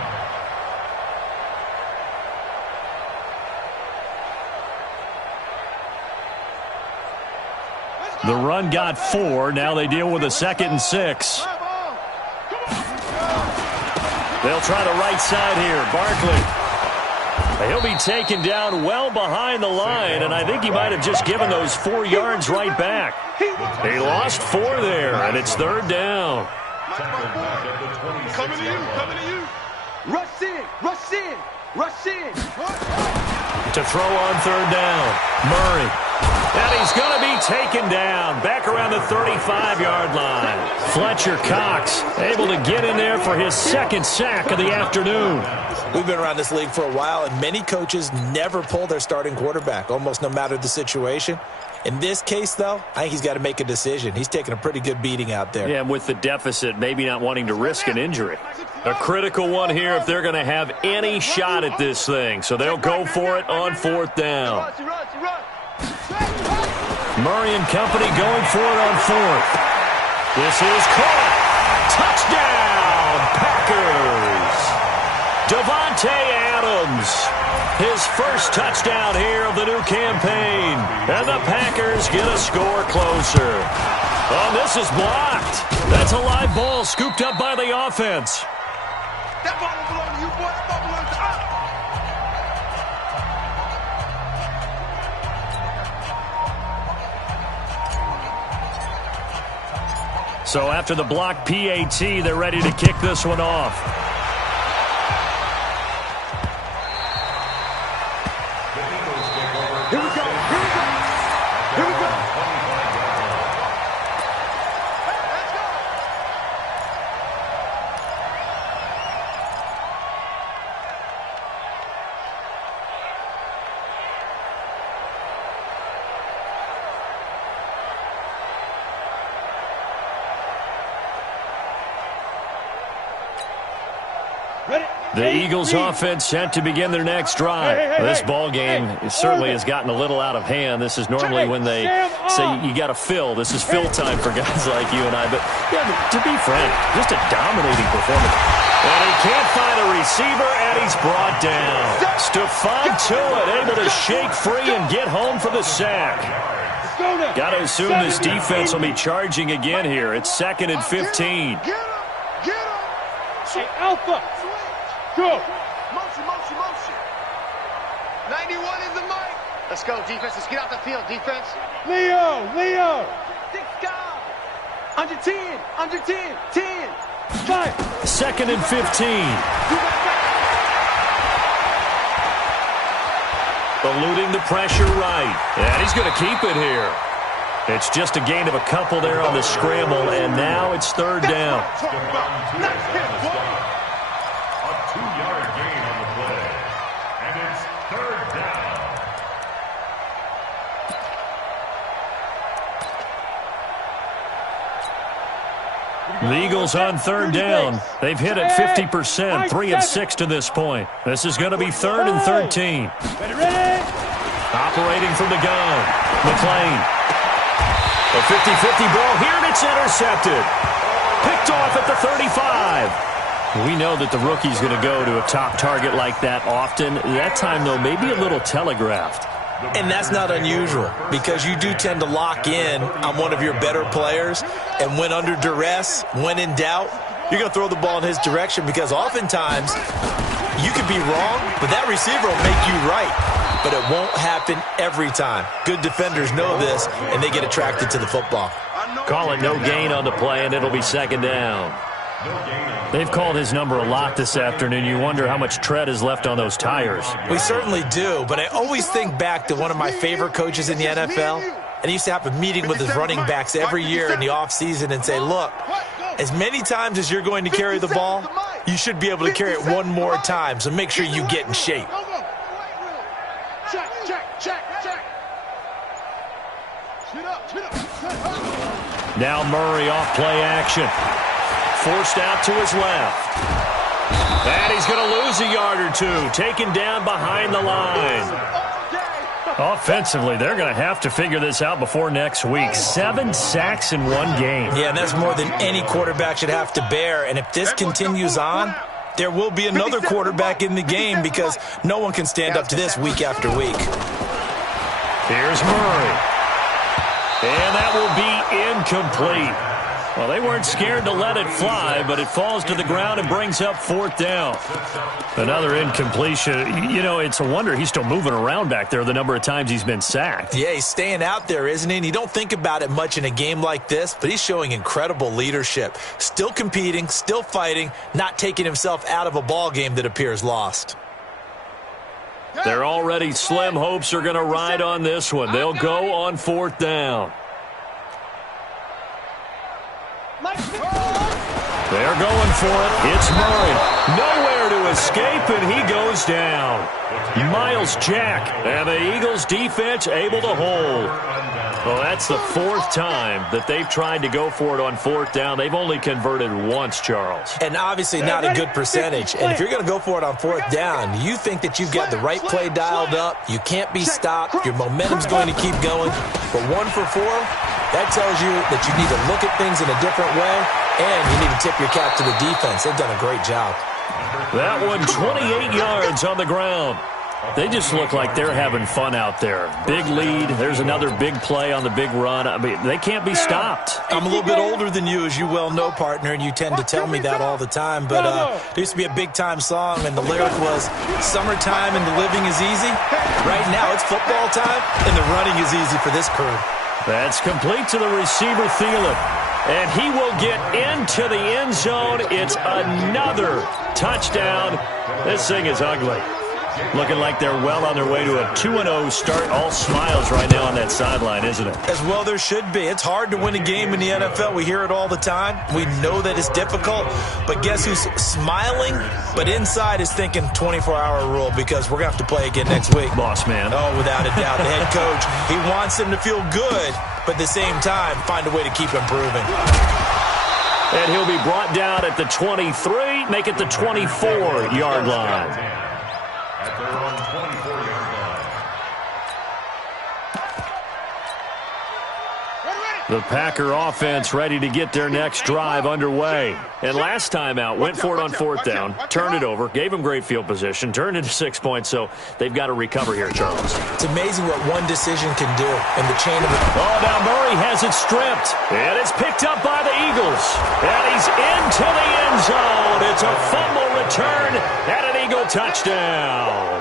The run got 4. Now they deal with a 2nd and 6. They'll try the right side here. Barkley. He'll be taken down well behind the line, and I think he might have just given those 4 yards right back. He lost 4 there, and it's 3rd down. Coming to you, coming to you. Rush in, rush in, rush in. To throw on 3rd down. Murray. And he's going to be taken down back around the 35-yard line. Fletcher Cox able to get in there for his 2nd sack of the afternoon. We've been around this league for a while, and many coaches never pull their starting quarterback, almost no matter the situation. In this case, though, I think he's got to make a decision. He's taking a pretty good beating out there. Yeah, and with the deficit, maybe not wanting to risk an injury. A critical one here if they're going to have any shot at this thing. So they'll go for it on 4th down. Murray and company going for it on 4th. This is caught. Touchdown, Packers. Davante Adams. His first touchdown here of the new campaign. And the Packers get a score closer. Oh, this is blocked. That's a live ball scooped up by the offense. That ball will belong to you, boy. That ball belongs to us. So after the block PAT, they're ready to kick this one off. Here we go. Here we go. Here we go. Let's go. Ready? The Eagles offense set to begin their next drive. This ball game certainly has gotten a little out of hand. This is normally when they say you got to fill. This is fill time for guys like you and I. But yeah, to be frank, just a dominating performance. And he can't find a receiver, and he's brought down. Stephon Tuitt able to shake free and get home for the sack. Got to assume this defense will be charging again here. It's 2nd and 15. Get him. Get him. Hey, Alpha. Go. Motion, motion, motion. 91 is the mic. Let's go, defense. Let's get out the field, defense. Leo. 6 guys. Under 10. Under 10. 10. 5. 2nd and 15. Eluding the pressure right. And he's going to keep it here. It's just a gain of a couple there on the scramble, and now it's 3rd down. A 2-yard gain on the play. And it's 3rd down. The Eagles on 3rd down. They've hit it 50%, 3 of 6 to this point. This is going to be 3rd and 13. Ready? Operating from the gun. McLean. A 50-50 ball here, and it's intercepted. Picked off at the 35. We know that the rookie's going to go to a top target like that often. That time, though, maybe a little telegraphed. And that's not unusual, because you do tend to lock in on one of your better players, and when under duress, when in doubt, you're going to throw the ball in his direction, because oftentimes you could be wrong, but that receiver will make you right. But it won't happen every time. Good defenders know this, and they get attracted to the football. Call it no gain on the play, and it'll be 2nd down. They've called his number a lot this afternoon. You wonder how much tread is left on those tires. We certainly do, but I always think back to one of my favorite coaches in the NFL, and he used to have a meeting with his running backs every year in the offseason and say, look, as many times as you're going to carry the ball, you should be able to carry it one more time, so make sure you get in shape. Now Murray off play action. Forced out to his left. And he's going to lose a yard or two. Taken down behind the line. Offensively, they're going to have to figure this out before next week. 7 sacks in one game. Yeah, and that's more than any quarterback should have to bear. And if this continues on, there will be another quarterback in the game because no one can stand up to this week after week. Here's Murray. And that will be incomplete. Well, they weren't scared to let it fly, but it falls to the ground and brings up 4th down. Another incompletion. You know, it's a wonder he's still moving around back there the number of times he's been sacked. Yeah, he's staying out there, isn't he? And you don't think about it much in a game like this, but he's showing incredible leadership. Still competing, still fighting, not taking himself out of a ball game that appears lost. They're already slim hopes are going to ride on this one. They'll go on 4th down. They're going for it. It's Murray. Nowhere to escape, and he goes down. Miles Jack, and the Eagles defense able to hold. Well, that's the 4th time that they've tried to go for it on 4th down. They've only converted once, Charles. And obviously not a good percentage. And if you're going to go for it on 4th down, you think that you've got the right play dialed up. You can't be stopped. Your momentum's going to keep going. But 1 for 4, that tells you that you need to look at things in a different way, and you need to tip your cap to the defense. They've done a great job. That one 28 yards on the ground. They just look like they're having fun out there. Big lead. There's another big play on the big run. I mean, they can't be stopped. I'm a little bit older than you, as you well know, partner, and you tend to tell me that all the time. But there used to be a big-time song, and the lyric was, summertime and the living is easy. Right now, it's football time, and the running is easy for this crew. That's complete to the receiver, Thielen. And he will get into the end zone. It's another touchdown. This thing is ugly. Looking like they're well on their way to a 2-0 start. All smiles right now on that sideline, isn't it? As well there should be. It's hard to win a game in the NFL. We hear it all the time. We know that it's difficult. But guess who's smiling? But inside is thinking 24-hour rule because we're going to have to play again next week. Boss man. Oh, without a doubt. The head coach, he wants them to feel good, but at the same time, find a way to keep improving. And he'll be brought down at the 23, make it the 24-yard line. At their own 24-yard line. The Packer offense ready to get their next drive underway. And last time out, went for it on 4th down, turned it over, gave them great field position, turned into 6 points, so they've got to recover here, Charles. It's amazing what one decision can do in the chain of it. Oh, now Murray has it stripped, and it's picked up by the Eagles. And he's into the end zone. It's a fumble return and an Eagle touchdown.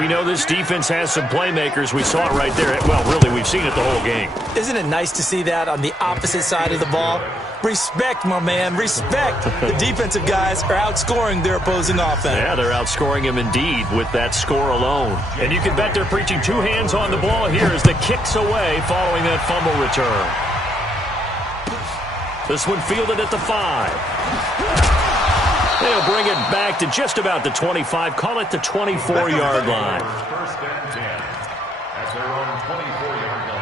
We know this defense has some playmakers. We saw it right there. Well, really, we've seen it the whole game. Isn't it nice to see that on the opposite side of the ball? Respect, my man, respect. The defensive guys are outscoring their opposing offense. Yeah, they're outscoring him indeed with that score alone. And you can bet they're preaching 2 hands on the ball here as the kick's away following that fumble return. This one fielded at the 5. They'll bring it back to just about the 25. Call it the 24-yard line. First and 10 at their own 24-yard line.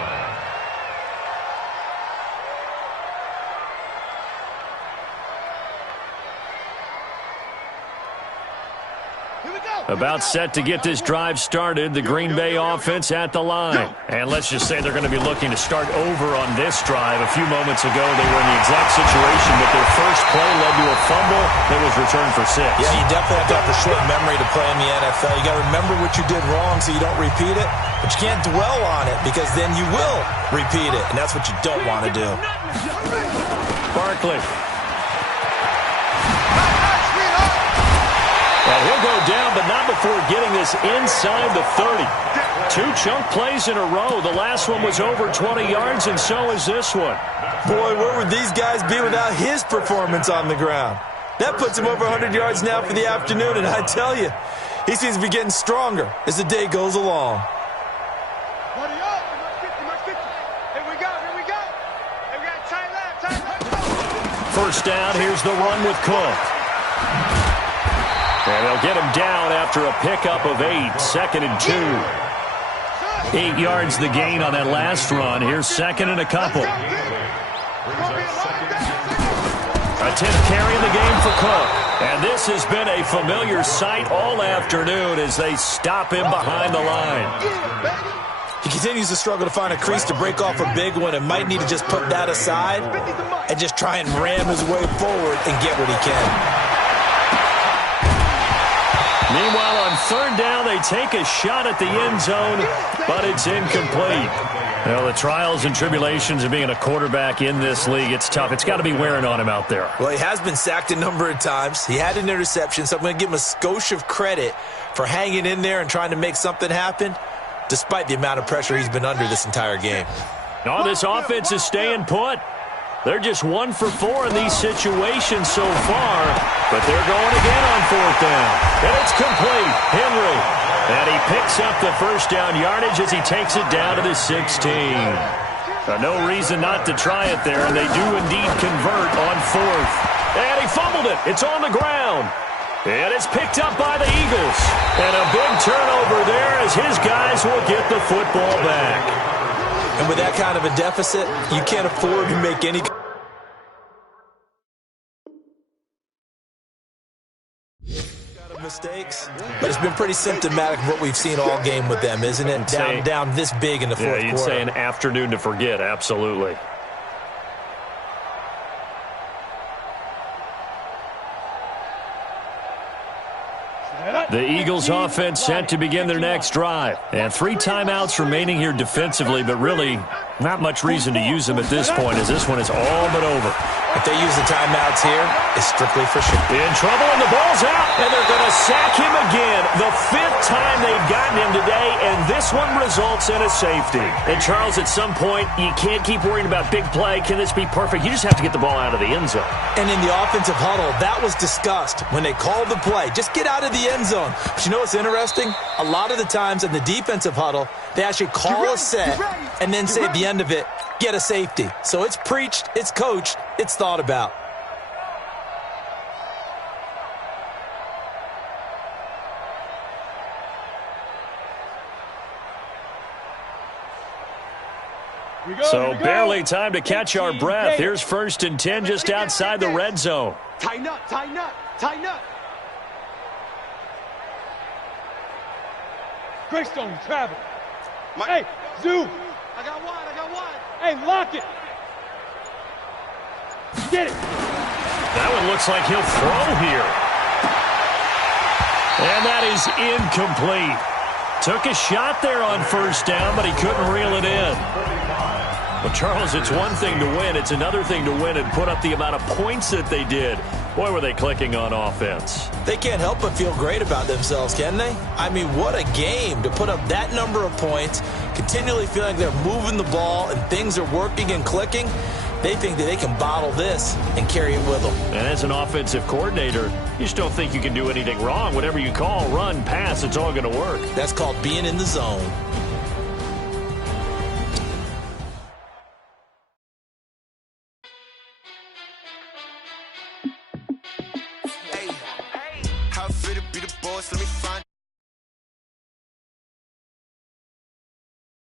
About set to get this drive started. The Green Bay offense at the line. And let's just say they're going to be looking to start over on this drive. A few moments ago, they were in the exact situation, but their first play led to a fumble that was returned for 6. Yeah, you definitely have to have a short memory to play in the NFL. You got to remember what you did wrong so you don't repeat it, but you can't dwell on it because then you will repeat it, and that's what you don't want to do. Barkley. And he'll go down, but not before getting this inside the 30. 2 chunk plays in a row. The last one was over 20 yards, and so is this one. Boy, where would these guys be without his performance on the ground? That puts him over 100 yards now for the afternoon, and I tell you, he seems to be getting stronger as the day goes along. first down. Here's the run with Cook. And they'll get him down after a pickup of 8, 2nd and 2. 8 yards the gain on that last run. Here's 2nd and a couple. A 10th carry in the game for Cook. And this has been a familiar sight all afternoon as they stop him behind the line. He continues to struggle to find a crease to break off a big one and might need to just put that aside and just try and ram his way forward and get what he can. Meanwhile, on 3rd down, they take a shot at the end zone, but it's incomplete. Well, the trials and tribulations of being a quarterback in this league, it's tough. It's got to be wearing on him out there. Well, he has been sacked a number of times. He had an interception, so I'm going to give him a skosh of credit for hanging in there and trying to make something happen, despite the amount of pressure he's been under this entire game. No, this offense is staying put. They're just 1 for 4 in these situations so far, but they're going again on 4th down. And it's complete. Henry. And he picks up the first down yardage as he takes it down to the 16. No reason not to try it there, and they do indeed convert on 4th. And he fumbled it. It's on the ground. And it's picked up by the Eagles. And a big turnover there as his guys will get the football back. And with that kind of a deficit, you can't afford to make any mistakes, but it's been pretty symptomatic of what we've seen all game with them, isn't it? Down this big in the fourth quarter. You'd say an afternoon to forget, absolutely. The Eagles offense set to begin their next drive. And 3 timeouts remaining here defensively, but really not much reason to use them at this point as this one is all but over. If they use the timeouts here, it's strictly for sure. In trouble, and the ball's out, and they're going to sack him again. The 5th time they've gotten him today, and this one results in a safety. And, Charles, at some point, you can't keep worrying about big play. Can this be perfect? You just have to get the ball out of the end zone. And in the offensive huddle, that was discussed when they called the play. Just get out of the end zone. But you know what's interesting? A lot of the times in the defensive huddle, they actually call a set and then say at the end of it, get a safety. So it's preached, it's coached, it's thought about. So barely time to catch our breath. Here's 1st and 10 just outside the red zone. Tighten up, tighten up, tighten up. Greystone, travel. Hey, zoom. I got one. Hey, lock it. Get it. That one looks like he'll throw here. And that is incomplete. Took a shot there on 1st down, but he couldn't reel it in. Well, Charles, it's one thing to win. It's another thing to win and put up the amount of points that they did. Boy, were they clicking on offense. They can't help but feel great about themselves, can they? I mean, what a game to put up that number of points, continually feeling they're moving the ball and things are working and clicking. They think that they can bottle this and carry it with them. And as an offensive coordinator, you just don't think you can do anything wrong. Whatever you call, run, pass, it's all going to work. That's called being in the zone. How fit to be the boss? Let me find